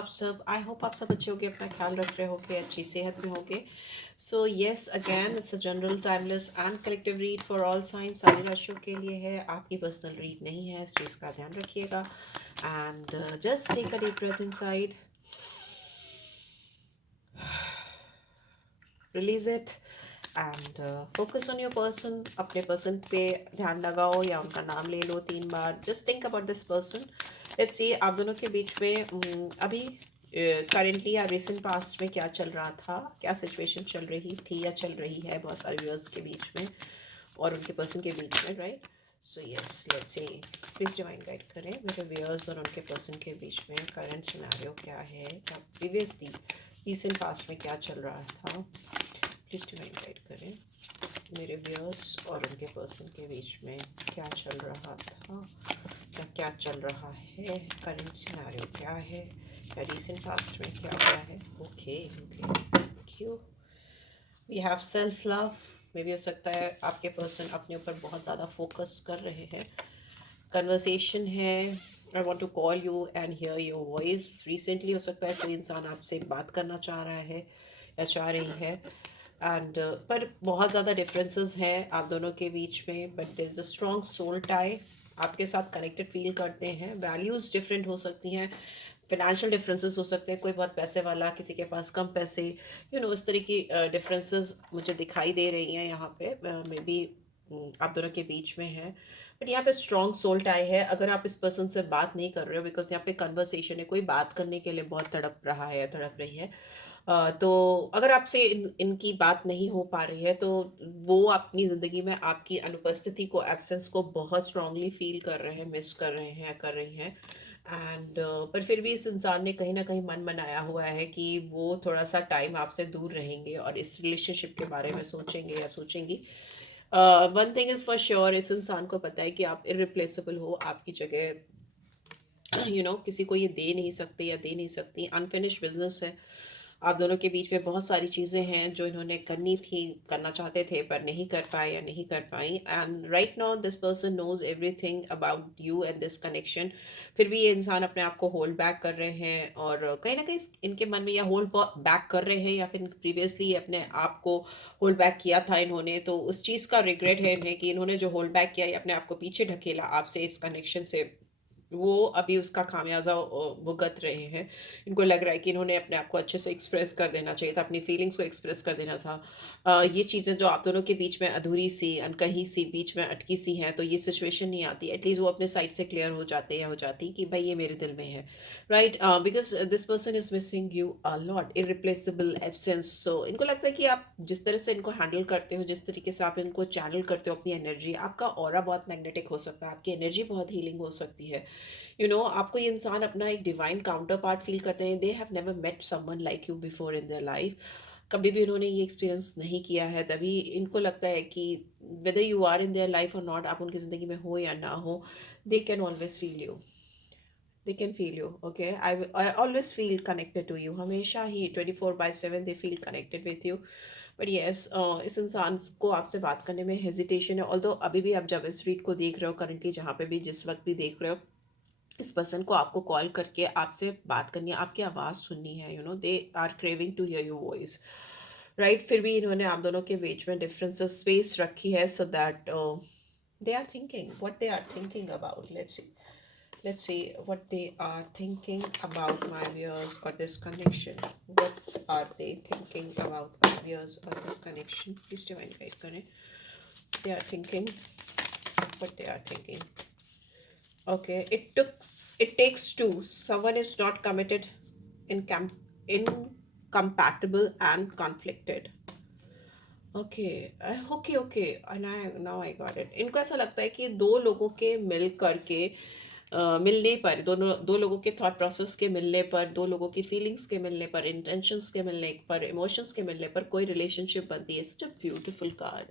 आप सब? I hope आप सब अच्छे होगे, अपना ख्याल रख रहे होगे, अच्छी सेहत में होगे। So yes, again it's a general timeless and collective read for all science, सारी राशियों के लिए है। आपकी पर्सनल रीड नहीं है, इस चीज़ का ध्यान रखिएगा। And just take a deep breath inside, release it and focus on your person. अपने पर्सन पे ध्यान लगाओ या उनका नाम ले लो 3 बार। Just think about this person. Let's see आप दोनों के बीच में अभी करेंटली या रिसेंट पास्ट में क्या चल रहा था, क्या सिचुएशन चल रही थी या चल रही है बहुत सारे व्यूअर्स के बीच में और उनके पर्सन के बीच में, right? So yes, let's see, please divine guide करें मेरे व्यूअर्स और उनके पर्सन के बीच में करंट सिनेरियो क्या है, या प्रीवियसली रिसेंट पास्ट में क्या चल रहा था। प्लीज डिवाइन गाइड करें मेरे व्यूअर्स और उनके पर्सन के बीच में क्या चल रहा था या क्या चल रहा है, करंट सिनेरियो क्या है या रिसेंट पास्ट में क्या हुआ है। Okay okay, thank you. We have self love. मे भी हो सकता है आपके पर्सन अपने ऊपर बहुत ज़्यादा फोकस कर रहे हैं। कन्वर्सेशन है, I want to call you and hear your voice. Recently हो सकता है कोई इंसान आपसे बात करना चाह रहा है या चाह रही है। एंड पर बहुत ज़्यादा डिफरेंसेस हैं आप दोनों के बीच में, but there is a strong soul tie. आपके साथ कनेक्टेड फील करते हैं। वैल्यूज़ डिफरेंट हो सकती हैं, फिनेंशियल डिफरेंसेस हो सकते हैं, कोई बहुत पैसे वाला, किसी के पास कम पैसे, इस तरह की डिफरेंसेस मुझे दिखाई दे रही हैं यहाँ पे। मे बी आप दोनों के बीच में है, बट यहाँ पे स्ट्रॉन्ग सोल टाई है। अगर आप इस पर्सन से बात नहीं कर रहे हो, बिकॉज यहाँ पे कन्वर्सेशन है, कोई बात करने के लिए बहुत तड़प रहा है या तड़प रही है, तो अगर आपसे इनकी बात नहीं हो पा रही है, तो वो अपनी ज़िंदगी में आपकी अनुपस्थिति को, एब्सेंस को बहुत स्ट्रांगली फील कर रहे हैं, मिस कर रहे हैं, कर रही हैं। एंड पर फिर भी इस इंसान ने कहीं ना कहीं मन बनाया हुआ है कि वो थोड़ा सा टाइम आपसे दूर रहेंगे और इस रिलेशनशिप के बारे में सोचेंगे या सोचेंगी। One thing is for sure, इस इंसान को पता है कि आप इरिप्लेसेबल हो। आपकी जगह किसी को ये दे नहीं सकते या दे नहीं सकती। अनफिनिश्ड बिजनेस है। आप दोनों के बीच में बहुत सारी चीज़ें हैं जो इन्होंने करनी थी, करना चाहते थे पर नहीं कर पाए या नहीं कर पाई। And right now this person knows everything about you and this connection. फिर भी ये इंसान अपने आप को होल्ड बैक कर रहे हैं, और कहीं ना कहीं इनके मन में या होल्ड बैक कर रहे हैं या फिर प्रीवियसली अपने आप को होल्ड बैक किया था इन्होंने, तो उस चीज़ का रिग्रेट है इन्हें कि इन्होंने जो होल्ड बैक किया या अपने आप को पीछे ढकेला आपसे इस कनेक्शन से, वो अभी उसका खामियाजा भुगत रहे हैं। इनको लग रहा है कि इन्होंने अपने आप को अच्छे से एक्सप्रेस कर देना चाहिए था, अपनी फीलिंग्स को एक्सप्रेस कर देना था। ये चीज़ें जो आप दोनों के बीच में अधूरी सी, अनकही सी, बीच में अटकी सी हैं, तो ये सिचुएशन नहीं आती। एटलीस्ट वो अपने साइड से क्लियर हो जाते या हो जाती कि भाई ये मेरे दिल में है, right? Because this person is missing you a lot, irreplaceable absence. So इनको लगता है कि आप जिस तरह से इनको हैंडल करते हो, जिस तरीके से आप इनको चैनल करते हो अपनी एनर्जी, आपका ऑरा बहुत मैग्नेटिक हो सकता है, आपकी एनर्जी बहुत हीलिंग हो सकती है। आपको ये इंसान अपना एक डिवाइन काउंटर पार्ट फील करते हैं। They have never met someone like you before in their life. कभी भी उन्होंने ये एक्सपीरियंस नहीं किया है, तभी इनको लगता है कि whether you are in their life और नॉट, आप उनकी ज़िंदगी में हो या ना हो, they can always feel you. They can feel you, okay? I always feel connected to you. हमेशा ही 24/7 they feel connected with you. But yes, इस इंसान को आपसे बात करने में हेजिटेशन है। ऑल्दो अभी भी आप जब इस रीड को देख रहे हो, करंटली जहाँ पे भी, जिस वक्त भी देख रहे हो, इस पर्सन को आपको कॉल करके आपसे बात करनी है, आपकी आवाज़ सुननी है। They are craving to hear your voice, right? फिर भी इन्होंने आप दोनों के बीच में डिफरेंसेस स्पेस रखी है, so that they are thinking what they are thinking about. Let's see what they are thinking about my viewers or this connection. What are they thinking about my viewers or this connection? Please divine guide kare. They are thinking what they are thinking. Okay, it takes two. Someone is not committed, incompatible and conflicted. Okay, okay. And now I got it. इनको ऐसा लगता है कि दो लोगों के मिल करके, मिलने पर, दो लोगों के थॉट प्रोसेस के मिलने पर, दो लोगों की फीलिंग्स के मिलने पर, इंटेंशंस के मिलने पर, इमोशंस के मिलने पर कोई रिलेशनशिप बनती है। Such a beautiful card.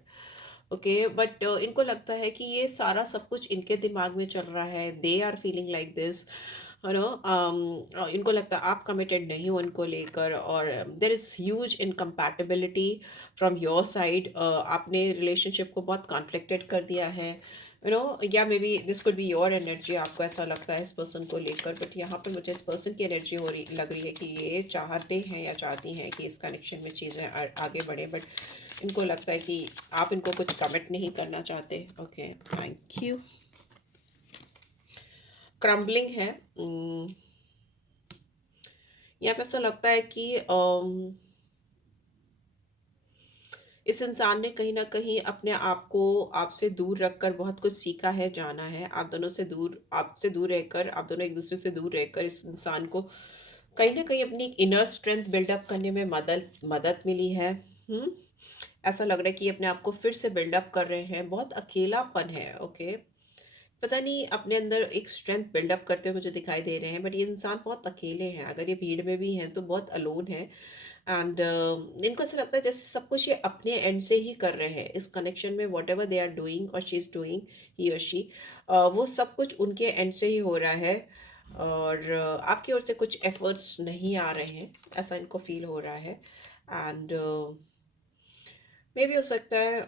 Okay, but इनको लगता है कि ये सारा सब कुछ इनके दिमाग में चल रहा है। They are feeling like this, इनको लगता है आप कमिटेड नहीं हो इनको लेकर, और there is huge incompatibility from your side. आपने रिलेशनशिप को बहुत कॉन्फ्लिक्टेड कर दिया है, या may be this could be your energy, आपको ऐसा लगता है इस पर्सन को लेकर, बट यहाँ पे मुझे इस पर्सन की एनर्जी हो रही लग रही है कि ये चाहते हैं या चाहती हैं कि इस कनेक्शन में चीज़ें आगे बढ़े, बट इनको लगता है कि आप इनको कुछ कमिट नहीं करना चाहते। Okay, thank you. क्रम्बलिंग है। यहाँ पे ऐसा लगता है कि इस इंसान ने कहीं न कहीं अपने आप को आपसे दूर रखकर बहुत कुछ सीखा है, जाना है। आपसे दूर रहकर, आप दोनों एक-दूसरे से दूर रहकर इस इंसान को कहीं न कहीं अपनी इनर स्ट्रेंथ बिल्डअप करने में मदद मदद मिली है। हुँ? ऐसा लग रहा है कि ये अपने आप को फिर से बिल्डअप कर रहे हैं। बहुत अकेलापन है, ओके? पता नहीं अपने अंदर एक स्ट्रेंथ बिल्डअप करते हुए मुझे दिखाई दे रहे हैं, बट ये इंसान बहुत अकेले हैं। अगर ये भीड़ में भी हैं, तो बहुत अलोन है। एंड इनको ऐसा लगता है जैसे सब कुछ ये अपने एंड से ही कर रहे हैं इस कनेक्शन में। Whatever they are doing और शी इज़ डूइंग, ही और शी, वो सब कुछ उनके एंड से ही हो रहा है। और आपकी ओर से कुछ एफर्ट्स नहीं आ रहे हैं, ऐसा इनको फील हो रहा है। एंड मे भी हो सकता है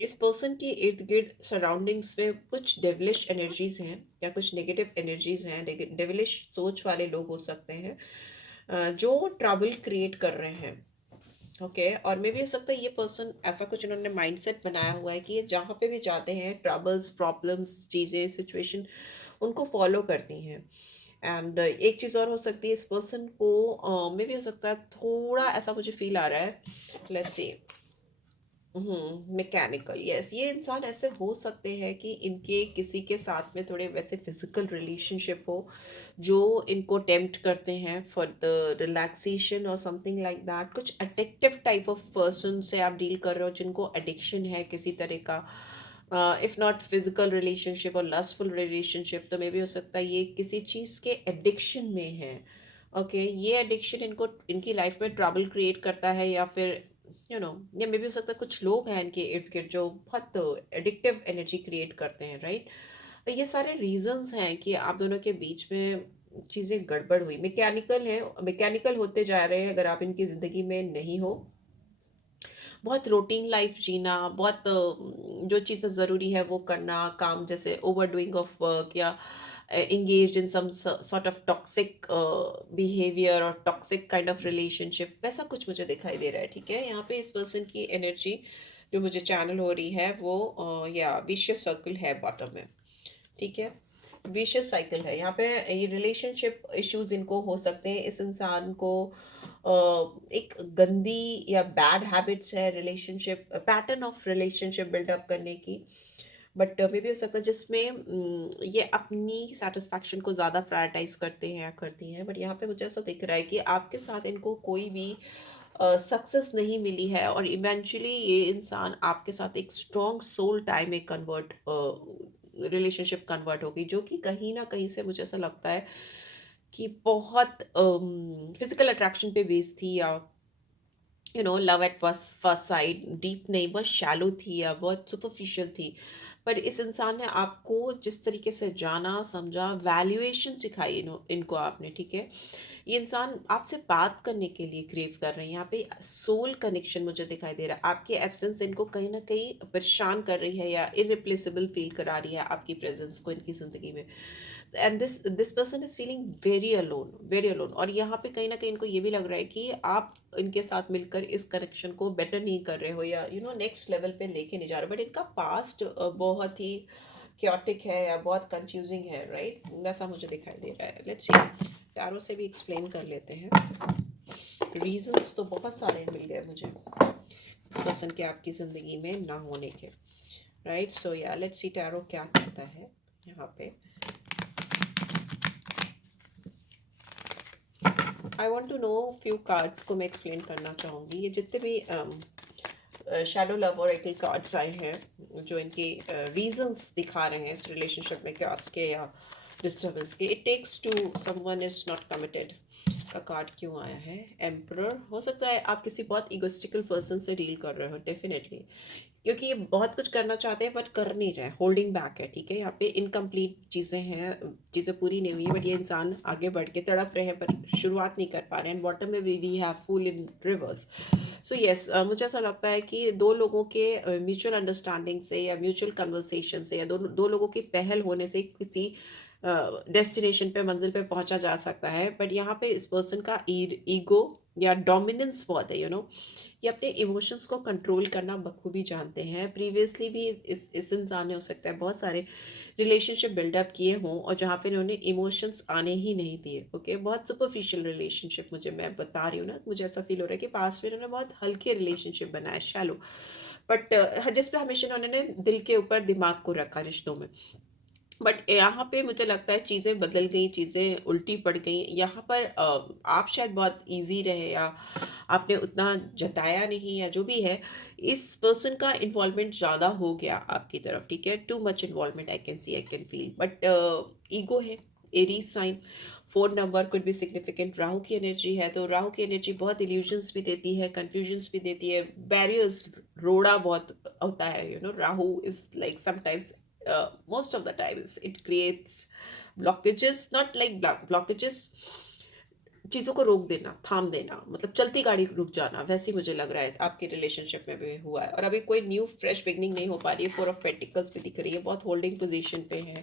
इस पर्सन की इर्द गिर्द सराउंडिंग्स में कुछ डेविलिश एनर्जीज हैं या कुछ नेगेटिव एनर्जीज हैं। डेविलिश सोच वाले लोग हो सकते हैं, जो ट्रबल क्रिएट कर रहे हैं। ओके, और मे भी हो सकता है ये पर्सन ऐसा कुछ इन्होंने माइंडसेट बनाया हुआ है कि ये जहाँ पे भी जाते हैं ट्रबल्स, प्रॉब्लम्स, चीज़ें, सिचुएशन उनको फॉलो करती हैं। एंड एक चीज़ और हो सकती है, इस पर्सन को मे भी हो सकता है थोड़ा ऐसा मुझे फील आ रहा है। Let's see. मैकेनिकल, यस, ये इंसान ऐसे हो सकते हैं कि इनके किसी के साथ में थोड़े वैसे फिजिकल रिलेशनशिप हो जो इनको टेम्प्ट करते हैं फॉर द रिलैक्सेशन और समथिंग लाइक दैट। कुछ अडिक्टिव टाइप ऑफ पर्सन से आप डील कर रहे हो जिनको एडिक्शन है किसी तरह का, इफ नॉट फिजिकल रिलेशनशिप और लस्टफुल रिलेशनशिप, तो मे भी हो सकता है ये किसी चीज़ के एडिक्शन में है। ओके, ये एडिक्शन इनको इनकी लाइफ में ट्रबल क्रिएट करता है, या फिर या मे भी हो सकता है कुछ लोग हैं इनके इर्द गिर्द जो बहुत एडिक्टिव एनर्जी क्रिएट करते हैं, राइट? ये सारे रीजंस हैं कि आप दोनों के बीच में चीज़ें गड़बड़ हुई। मैकेनिकल होते जा रहे हैं अगर आप इनकी ज़िंदगी में नहीं हो। बहुत रूटीन लाइफ जीना, बहुत जो चीज़ें ज़रूरी है वो करना, काम जैसे ओवरडूइंग ऑफ वर्क, या engaged in some sort of toxic behavior और toxic kind of relationship, वैसा कुछ मुझे दिखाई दे रहा है। ठीक है, यहाँ पे इस पर्सन की एनर्जी जो मुझे चैनल हो रही है वो या विशियस सर्कल है बॉटम में। ठीक है, विशियस साइकिल है यहाँ पे। ये रिलेशनशिप इश्यूज इनको हो सकते हैं। इस इंसान को एक गंदी या बैड हैबिट्स है relationship, pattern of relationship buildup करने की। बट मे भी हो सकता है जिसमें ये अपनी सेटिस्फैक्शन को ज़्यादा प्रायोरिटाइज करते हैं या करती हैं। बट यहाँ पे मुझे ऐसा दिख रहा है कि आपके साथ इनको कोई भी सक्सेस नहीं मिली है, और इवेंचुअली ये इंसान आपके साथ एक स्ट्रॉन्ग सोल टाई में कन्वर्ट रिलेशनशिप कन्वर्ट होगी, जो कि कहीं ना कहीं से मुझे ऐसा लगता है कि बहुत फिजिकल अट्रैक्शन पे बेस्ड थी, या love at first side, deep नहीं, बहुत शैलो थी या बहुत सुपरफिशियल थी। पर इस इंसान ने आपको जिस तरीके से जाना, समझा, वैल्यूएशन सिखाई इनको आपने। ठीक है, ये इंसान आपसे बात करने के लिए क्रेव कर रहे हैं। यहाँ पे सोल कनेक्शन मुझे दिखाई दे रहा है। आपकी एब्सेंस इनको कहीं ना कहीं परेशान कर रही है या इरिप्लेसेबल फील करा रही है आपकी प्रेजेंस को इनकी ज़िंदगी में। And this person is feeling very alone, very alone. और यहाँ पे कहीं ना कहीं इनको ये भी लग रहा है कि आप इनके साथ मिलकर इस कनेक्शन को बेटर नहीं कर रहे हो, या नेक्स्ट लेवल पे लेके नहीं जा रहे। बट इनका पास्ट बहुत ही क्योटिक है या बहुत कंफ्यूजिंग है, राइट? वैसा मुझे दिखाई दे रहा है। लेट्स सी, टैरो से भी एक्सप्लेन कर लेते हैं। रीजंस तो बहुत सारे मिल गए मुझे इस पर्सन के आपकी ज़िंदगी में ना होने के, राइट? सो या लेट्स सी टैरो क्या कहता है यहाँ पे। I want to know few cards को मैं एक्सप्लेन करना चाहूँगी। ये जितने भी शैडो लव और एकल कार्ड्स आए हैं जो इनके रीजंस दिखा रहे हैं इस रिलेशनशिप में, क्या के या डिस्टर्बेंस के। It takes two, someone is not committed, का कार्ड क्यों आया है? एम्परर। हो सकता है आप किसी बहुत इगोइस्टिकल पर्सन से डील कर रहे हो, डेफिनेटली, क्योंकि ये बहुत कुछ करना चाहते हैं बट कर नहीं रहे, होल्डिंग बैक है, ठीक है। यहाँ पे इनकम्प्लीट चीज़ें हैं, चीज़ें पूरी नहीं हुई, बट ये इंसान आगे बढ़ के तड़प रहे हैं पर शुरुआत नहीं कर पा रहे हैं। एंड बॉटम में we have fool in reverse. So yes, मुझे ऐसा लगता है कि दो लोगों के म्यूचुअल अंडरस्टैंडिंग से या म्यूचुअल कन्वर्सेशन से या दो लोगों की पहल होने से किसी डेस्टिनेशन पे, मंजिल पे पहुंचा जा सकता है। बट यहाँ पे इस पर्सन का ईगो या डोमिनेंस बहुत है, ये अपने इमोशंस को कंट्रोल करना बखूबी जानते हैं। प्रीवियसली भी इस इंसान ने हो सकता है बहुत सारे रिलेशनशिप बिल्डअप किए हों और जहाँ पे इन्होंने इमोशंस आने ही नहीं दिए। ओके, बहुत सुपरफिशियल रिलेशनशिप, मैं बता रही हूँ ना, मुझे ऐसा फील हो रहा है कि पास में इन्होंने बहुत हल्के रिलेशनशिप बनाया, शैलो, बट जिस पे हमेशा उन्होंने दिल के ऊपर दिमाग को रखा रिश्तों में। बट यहाँ पे मुझे लगता है चीज़ें बदल गई, चीज़ें उल्टी पड़ गई यहाँ पर। आप शायद बहुत इजी रहे या आपने उतना जताया नहीं या जो भी है, इस पर्सन का इन्वॉल्वमेंट ज़्यादा हो गया आपकी तरफ, ठीक है। Too much involvement, I can see, I can feel, but ego है। Aries sign, phone number could be significant. Rahu की एनर्जी है, तो राहु की एनर्जी बहुत इल्यूजन्स भी देती है, कंफ्यूजन्स भी देती है, बैरियर्स, रोड़ा बहुत होता है, Rahu is like sometimes, most of the times it creates blockages, not like blockages, चीज़ों को रोक देना, थाम देना, मतलब चलती गाड़ी रुक जाना, वैसे मुझे लग रहा है आपके रिलेशनशिप में भी हुआ है। और अभी कोई न्यू फ्रेश बिगनिंग नहीं हो पा रही है। 4 ऑफ पेंटिकल्स भी दिख रही है, बहुत होल्डिंग पोजीशन पे है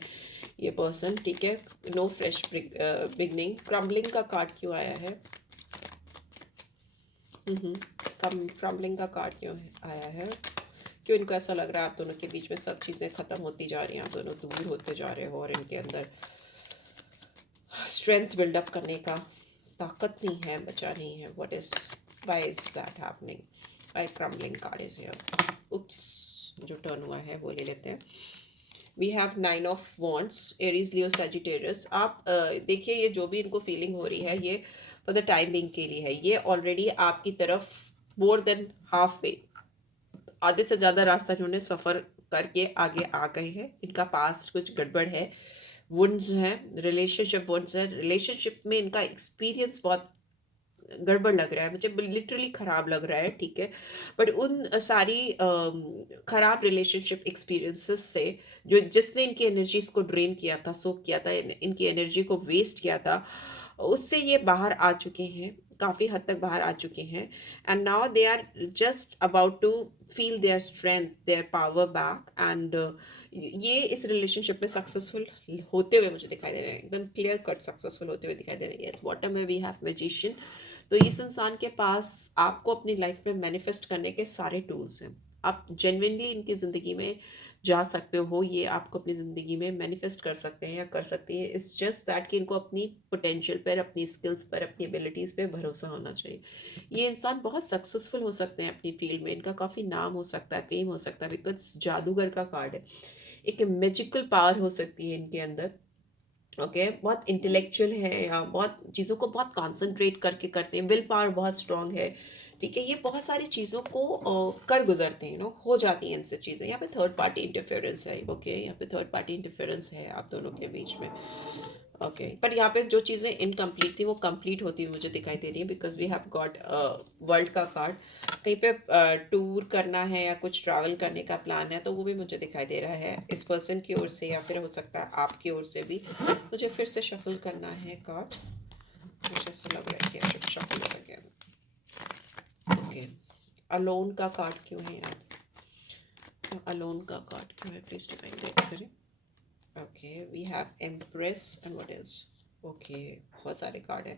ये पर्सन, ठीक है। No fresh beginning. क्रम्बलिंग का कार्ड क्यों आया है? क्रम्बलिंग का कार्ड क्यों आया है? क्यों इनको ऐसा लग रहा है आप दोनों के बीच में सब चीज़ें ख़त्म होती जा रही हैं, आप दोनों दूर होते जा रहे हो और इनके अंदर स्ट्रेंथ बिल्डअप करने का ताकत नहीं है, बचा नहीं है। What is, why is that happening? Why crumbling card is here? Oops, जो टर्न हुआ है वो ले लेते हैं। We have 9 of wands, Aries, Leo, Sagittarius. आप देखिए, ये जो भी इनको फीलिंग हो रही है ये फॉर द टाइम बिंग के लिए है। ये ऑलरेडी आपकी तरफ मोर देन हाफ वे, आधे से ज़्यादा रास्ता इन्होंने सफ़र करके आगे आ गए हैं। इनका पास्ट कुछ गड़बड़ है, वुंड्स हैं, रिलेशनशिप वुंड्स हैं, रिलेशनशिप में इनका एक्सपीरियंस बहुत गड़बड़ लग रहा है, मुझे लिटरली ख़राब लग रहा है, ठीक है। बट उन सारी ख़राब रिलेशनशिप एक्सपीरियंसेस से जिसने इनकी एनर्जीज को ड्रेन किया था, सोक किया था, इनकी एनर्जी को वेस्ट किया था, उससे ये बाहर आ चुके हैं, काफ़ी हद तक बाहर आ चुके हैं। And now they are just about to feel their strength, their power back. And ये इस रिलेशनशिप में सक्सेसफुल होते हुए मुझे दिखाई दे रहे हैं, एकदम क्लियर कट सक्सेसफुल होते हुए दिखाई दे रहे हैं। यस, बॉटम में वी हैव मैजिशियन। तो इस इंसान के पास आपको अपनी लाइफ में मैनिफेस्ट करने के सारे टूल्स हैं। आप जेन्युइनली इनकी ज़िंदगी में जा सकते हो, ये आपको अपनी ज़िंदगी में मैनिफेस्ट कर सकते हैं या कर सकती है। इट्स जस्ट दैट कि इनको अपनी पोटेंशियल पर, अपनी स्किल्स पर, अपनी एबिलिटीज़ पे भरोसा होना चाहिए। ये इंसान बहुत सक्सेसफुल हो सकते हैं अपनी फील्ड में, इनका काफ़ी नाम हो सकता है, फेम हो सकता है, बिकॉज जादूगर का कार्ड है। एक मैजिकल पावर हो सकती है इनके अंदर। ओके, बहुत इंटेलेक्चुअल है या बहुत चीज़ों को बहुत कंसंट्रेट करके करते हैं, विल पावर बहुत स्ट्रांग है, ठीक है। ये बहुत सारी चीज़ों को कर गुजरते हैं, हो जाती हैं इनसे चीज़ें। यहाँ पे थर्ड पार्टी इंटरफेरेंस है, ओके, यहाँ पे थर्ड पार्टी इंटरफेरेंस है आप दोनों के बीच में, ओके। पर यहाँ पे जो चीज़ें इनकम्प्लीट थी वो कंप्लीट होती हुई मुझे दिखाई दे रही है, because we have got world का कार्ड। कहीं पे टूर करना है या कुछ ट्रैवल करने का प्लान है तो वो भी मुझे दिखाई दे रहा है इस पर्सन की ओर से, या फिर हो सकता है आपकी ओर से भी। मुझे फिर से शफल करना है कार्ड, मुझे ऐसा लग रहा है कि शफल अगेन। ओके, अलोन का कार्ड क्यों है यार? अलोन का कार्ड क्यों है? प्लीज डिफाइन दैट करें। Okay, we have empress and what is, okay, बहुत सारे कार्ड है।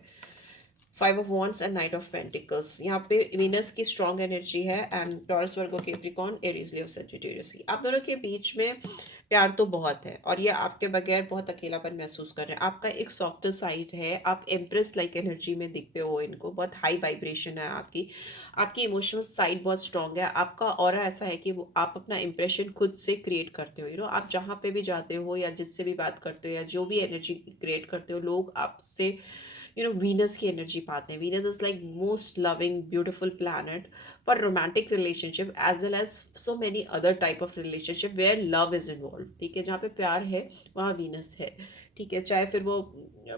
5 of wands and knight of pentacles. यहाँ पे वीनस की स्ट्रॉन्ग एनर्जी है and Taurus, Virgo, Capricorn, Aries, Leo, Sagittarius. आप दोनों के बीच में प्यार तो बहुत है और ये आपके बगैर बहुत अकेलापन महसूस कर रहे हैं। आपका एक सॉफ्टर साइड है, आप एम्प्रेस लाइक एनर्जी में दिखते हो इनको, बहुत हाई वाइब्रेशन है आपकी, आपकी इमोशनल साइड बहुत स्ट्रॉन्ग है। आपका ऑरा ऐसा है कि वो आप अपना इंप्रेशन खुद से क्रिएट करते हो, आप जहाँ पे भी जाते हो या जिससे भी बात करते हो या जो भी एनर्जी क्रिएट करते हो, लोग आपसे वीनस की एनर्जी पाते हैं। Venus is like most loving beautiful planet for romantic relationship as well as so many other type of relationship where love is involve, ठीक है। जहाँ पे प्यार है वहाँ वीनस है, ठीक है, चाहे फिर वो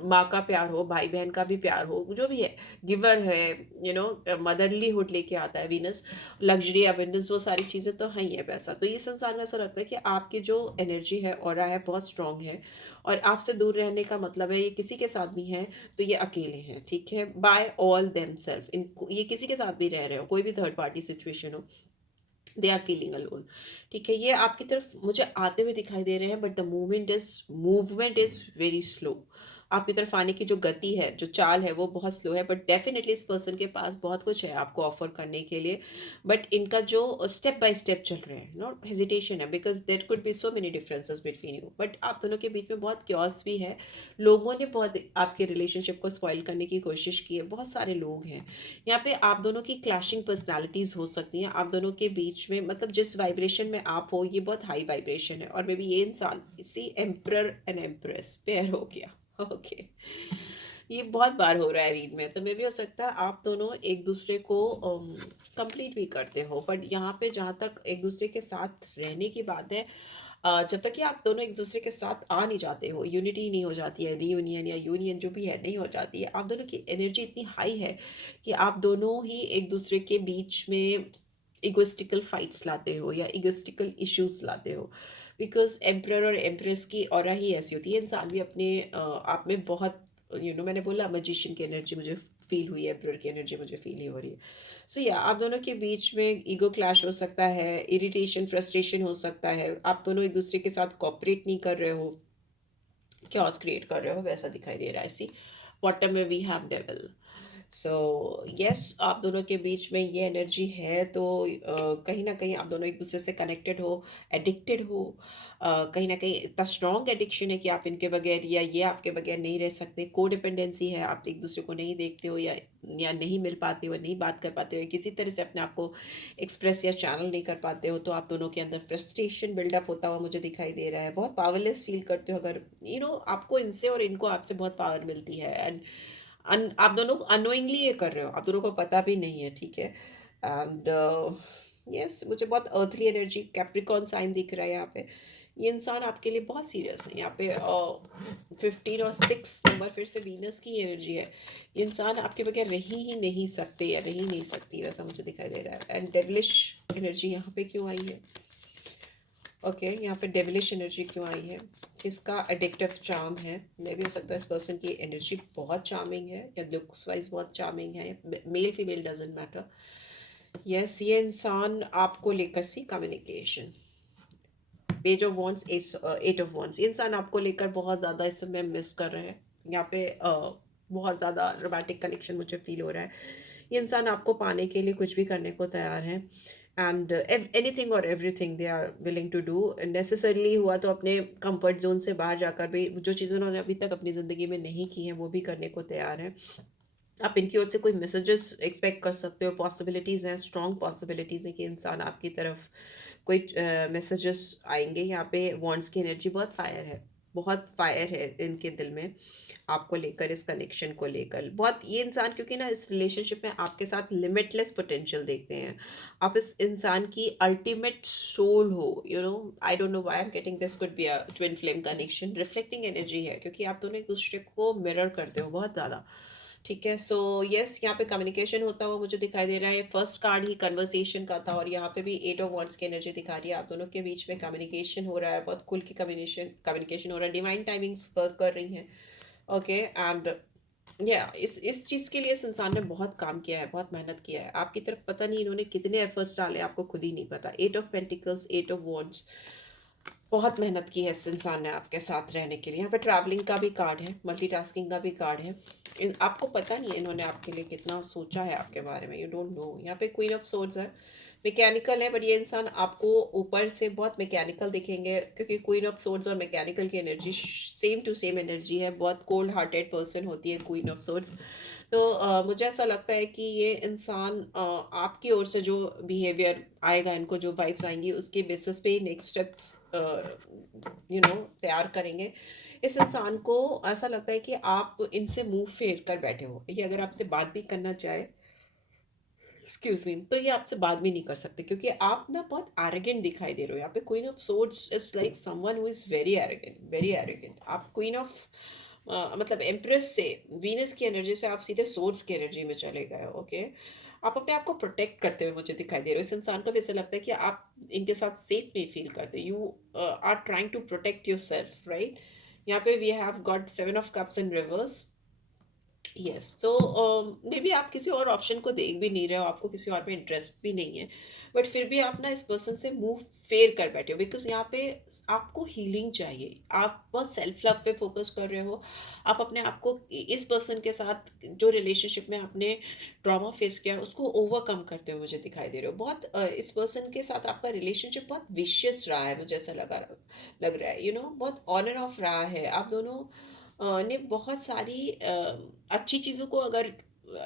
माँ का प्यार हो, भाई बहन का भी प्यार हो, जो भी है, गिवर है, मदरलीहुड लेके आता है वीनस, लग्जरी, अबंडेंस, वो सारी चीज़ें तो हैं ही है पैसा। तो ये संसार में ऐसा लगता है कि आपकी जो एनर्जी है, ऑरा है, बहुत स्ट्रांग है, और आपसे दूर रहने का मतलब है ये किसी के साथ भी हैं तो ये अकेले हैं, ठीक है, बाय ऑल देम सेल्फ, इनको ये किसी के साथ भी रह रहे हो, कोई भी थर्ड पार्टी सिचुएशन हो, दे आर फीलिंग अलोन, ठीक है। ये आपकी तरफ मुझे आते हुए दिखाई दे रहे हैं, but the movement is very slow. आपकी तरफ आने की जो गति है, जो चाल है, वो बहुत स्लो है, बट डेफिनेटली इस पर्सन के पास बहुत कुछ है आपको ऑफर करने के लिए। बट इनका जो स्टेप बाय स्टेप चल रहे हैं, नो हेजिटेशन है, because there could be so many differences between you, but आप दोनों के बीच में बहुत क्योस भी है। लोगों ने बहुत आपके रिलेशनशिप को स्पॉइल करने की कोशिश की है, बहुत सारे लोग हैं यहाँ पे। आप दोनों की क्लैशिंग पर्सनालिटीज हो सकती हैं, आप दोनों के बीच में, मतलब जिस वाइब्रेशन में आप हो, ये बहुत हाई वाइब्रेशन है, और मे बी ये इंसान इसी एम्प्रर एंड एम्प्रेस पेयर हो गया। ओके, ये बहुत बार हो रहा है रीड में, तो मे भी हो सकता है आप दोनों एक दूसरे को कंप्लीट भी करते हो, बट यहाँ पे जहाँ तक एक दूसरे के साथ रहने की बात है, जब तक कि आप दोनों एक दूसरे के साथ आ नहीं जाते हो, यूनिटी नहीं हो जाती है, रीयूनियन या यूनियन जो भी है नहीं हो जाती है, आप दोनों की एनर्जी इतनी हाई है कि आप दोनों ही एक दूसरे के बीच में इगोइस्टिकल फाइट्स लाते हो या इगोइस्टिकल इश्यूज लाते हो, बिकॉज एम्प्रर और एम्प्रेस की ऑरा ही ऐसी होती है। इंसान भी अपने आप में बहुत, मैंने बोला मजिशियन की एनर्जी मुझे फील हुई है, एम्प्रर की एनर्जी मुझे फील ही हो रही है। सो या आप दोनों के बीच में ईगो क्लैश हो सकता है, इरिटेशन, फ्रस्ट्रेशन हो सकता है, आप दोनों एक दूसरे के साथ कॉपरेट नहीं कर रहे हो, chaos क्रिएट कर रहे हो, वैसा दिखाई दे रहा है। सी बॉटम में we have devil. So yes, आप दोनों के बीच में ये एनर्जी है, तो कहीं ना कहीं आप दोनों एक दूसरे से कनेक्टेड हो, एडिक्टेड हो, कहीं ना कहीं इतना स्ट्रॉन्ग एडिक्शन है कि आप इनके बगैर या ये आपके बगैर नहीं रह सकते, को डिपेंडेंसी है, आप एक दूसरे को नहीं देखते हो या नहीं मिल पाते हो, नहीं बात कर पाते हो, किसी तरह से अपने आप को एक्सप्रेस या चैनल नहीं कर पाते हो, तो आप दोनों के अंदर फ्रस्ट्रेशन बिल्डअप होता हुआ मुझे दिखाई दे रहा है। बहुत पावरलेस फील करते हो, अगर आपको इनसे और इनको आपसे बहुत पावर मिलती है, एंड आप दोनों अनोइंगली ये कर रहे हो, आप दोनों को पता भी नहीं है, ठीक है। एंड यस, मुझे बहुत अर्थली एनर्जी कैप्रिकॉर्न साइन दिख रहा है यहाँ पे। ये इंसान आपके लिए बहुत सीरियस है यहाँ पे। 15 और 6 नंबर फिर से वीनस की एनर्जी है। ये इंसान आपके बगैर रह ही नहीं सकते या रह ही नहीं सकती, वैसा मुझे दिखाई दे रहा है। एंड डेविलिश एनर्जी यहाँ पे क्यों आई है? ओके, यहाँ पे डेविलिश एनर्जी क्यों आई है? किसका एडिक्टिव चार्म है? मे भी हो सकता है इस पर्सन की एनर्जी बहुत चार्मिंग है, या लुक्स वाइज बहुत चार्मिंग है, male female doesn't matter. Yes, ये इंसान आपको लेकर see communication, page of wands, eight of wands, ये इंसान आपको लेकर बहुत ज़्यादा इस समय मिस कर रहे हैं। यहाँ पे बहुत ज़्यादा रोमांटिक कनेक्शन मुझे फील हो रहा है। ये इंसान आपको पाने के लिए कुछ भी करने को तैयार है, एंड एनीथिंग और everything they are willing to do. Necessarily हुआ तो अपने कंफर्ट जोन से बाहर जाकर भी जो चीज़ें उन्होंने अभी तक अपनी ज़िंदगी में नहीं की हैं वो भी करने को तैयार हैं। आप इनकी ओर से कोई मैसेजेस एक्सपेक्ट कर सकते हो, पॉसिबिलिटीज़ हैं, स्ट्रॉन्ग पॉसिबिलिटीज़ हैं कि इंसान आपकी तरफ कोई मैसेजेस आएंगे। यहाँ पे वॉन्ट्स की एनर्जी बहुत फायर है, बहुत फायर है इनके दिल में आपको लेकर, इस कनेक्शन को लेकर बहुत। ये इंसान क्योंकि ना इस रिलेशनशिप में आपके साथ लिमिटलेस पोटेंशियल देखते हैं, आप इस इंसान की अल्टीमेट सोल हो। I don't know why I am getting this, could be a twin flame connection, reflecting energy है, क्योंकि आप दोनों एक दूसरे को मिरर करते हो बहुत ज़्यादा, ठीक है। सो यस, यहाँ पे कम्युनिकेशन होता हुआ मुझे दिखाई दे रहा है। फर्स्ट कार्ड ही कन्वर्सेशन का था, और यहाँ पे भी 8 ऑफ वॉन्ट्स की एनर्जी दिखा रही है। आप दोनों के बीच में कम्युनिकेशन हो रहा है, बहुत खुल की कम्युनिकेशन हो रहा है, डिवाइन टाइमिंग्स वर्क कर रही हैं। ओके, एंड या इस चीज़ के लिए इस इंसान ने बहुत काम किया है, बहुत मेहनत किया है आपकी तरफ, पता नहीं इन्होंने कितने एफर्ट्स डाले आपको खुद ही नहीं पता। 8 ऑफ पेंटिकल्स, 8 ऑफ वॉन्ट्स, बहुत मेहनत की है इस इंसान ने आपके साथ रहने के लिए। यहाँ पे ट्रैवलिंग का भी कार्ड है, मल्टीटास्किंग का भी कार्ड है। आपको पता नहीं है इन्होंने आपके लिए कितना सोचा है आपके बारे में, यू डोंट नो। यहाँ पे क्वीन ऑफ सोर्ड्स है, मैकेनिकल है, बट ये इंसान आपको ऊपर से बहुत मैकेनिकल दिखेंगे, क्योंकि क्वीन ऑफ सोर्ड्स और मैकेनिकल की energy same to same energy है। बहुत कोल्ड हार्टेड पर्सन होती है क्वीन ऑफ सोर्ड्स। तो मुझे ऐसा लगता है कि ये इंसान आपकी ओर से जो बिहेवियर आएगा, इनको जो वाइब्स आएंगी, उसके बेसिस पे ही नेक्स्ट स्टेप्स तैयार करेंगे। इस इंसान को ऐसा लगता है कि आप इनसे मुंह फेर कर बैठे हो, ये अगर आपसे बात भी करना चाहे एक्सक्यूज मी, तो ये आपसे बात भी नहीं कर सकते क्योंकि आप ना बहुत एरोगेंट दिखाई दे रहे हो यहाँ पे। Queen of swords is like someone who is very arrogant, very arrogant. आप क्वीन ऑफ मतलब एम्प्रेस से, वीनस की एनर्जी से आप सीधे सोर्ड्स की एनर्जी में चले गए हो। ओके, आप अपने आप को प्रोटेक्ट करते हुए मुझे दिखाई दे रहे हो। इस इंसान को भी ऐसा लगता है कि आप इनके साथ सेफ नहीं फील करते। You are trying to protect yourself, right. यहाँ पे we have got seven of cups in reverse. Yes, तो मे बी आप किसी और ऑप्शन को देख भी नहीं रहे हो, आपको किसी और में इंटरेस्ट भी नहीं है, बट फिर भी आप ना इस पर्सन से मूव फेर कर बैठे हो बिकॉज यहाँ पे आपको हीलिंग चाहिए। आप बहुत सेल्फ लव पे फोकस कर रहे हो। आप अपने आप को इस पर्सन के साथ जो रिलेशनशिप में आपने ट्रॉमा फेस किया उसको ओवरकम करते हुए मुझे दिखाई दे रहे हो। बहुत इस पर्सन के साथ आपका रिलेशनशिप बहुत विशियस रहा है, मुझे ऐसा लग रहा है, बहुत ऑन एंड ऑफ रहा है। आप दोनों ने बहुत सारी अच्छी चीज़ों को अगर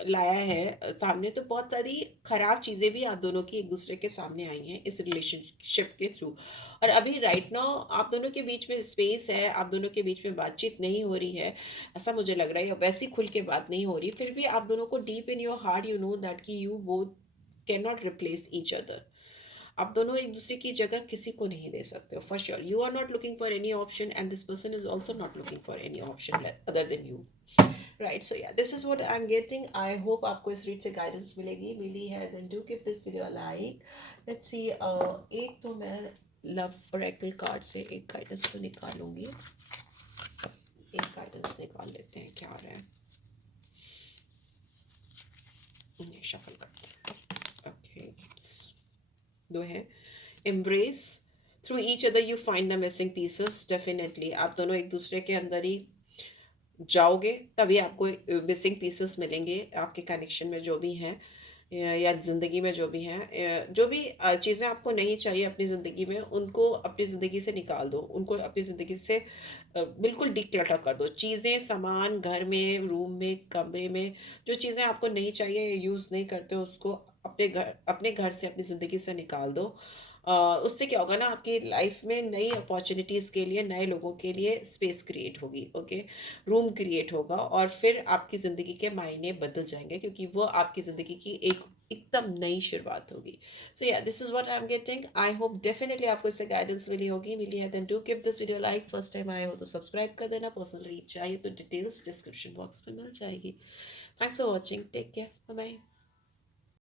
लाया है सामने, तो बहुत सारी खराब चीज़ें भी आप दोनों की एक दूसरे के सामने आई हैं इस रिलेशनशिप के थ्रू। और अभी राइट नाउ आप दोनों के बीच में स्पेस है, आप दोनों के बीच में बातचीत नहीं हो रही है, ऐसा मुझे लग रहा है, या वैसी खुल के बात नहीं हो रही। फिर भी आप दोनों को deep in your heart you know that कि you both can not replace each other. आप दोनों एक दूसरे की जगह किसी को नहीं दे सकते हो, for sure. You are not looking for any option and this person is also not looking for any option other than you, right. So या this is what I am getting. I hope आपको इस read से guidance मिलेगी, मिली है then do give this video a like. Let's see, एक तो मैं लव ओरेकल कार्ड से एक गाइडेंस तो निकालूंगी। एक गाइडेंस निकाल लेते हैं, क्या आ रहा है, शफल करते हैं। ओके, दो है, embrace through each other you find the missing pieces। Definitely आप दोनों एक दूसरे के अंदर ही जाओगे तभी आपको मिसिंग पीसेस मिलेंगे। आपके कनेक्शन में जो भी हैं या ज़िंदगी में जो भी हैं, जो भी चीज़ें आपको नहीं चाहिए अपनी ज़िंदगी में, उनको अपनी ज़िंदगी से निकाल दो, उनको अपनी ज़िंदगी से बिल्कुल डिक्लटर कर दो। चीज़ें, सामान, घर में, रूम में, कमरे में जो चीज़ें आपको नहीं चाहिए, यूज़ नहीं करते, उसको अपने घर से, अपनी ज़िंदगी से निकाल दो। उससे क्या होगा ना, आपकी लाइफ में नई अपॉर्चुनिटीज़ के लिए, नए लोगों के लिए स्पेस क्रिएट होगी। ओके, रूम क्रिएट होगा और फिर आपकी ज़िंदगी के मायने बदल जाएंगे क्योंकि वो आपकी ज़िंदगी की एक एकदम नई शुरुआत होगी। सो या this is what I am getting. I hope definitely आपको इससे गाइडेंस मिली है, then do give this video like. First time आए हो तो सब्सक्राइब कर देना। पर्सनल रीच चाहिए तो डिटेल्स डिस्क्रिप्शन बॉक्स में मिल जाएगी। Thanks for watching, take care, bye bye.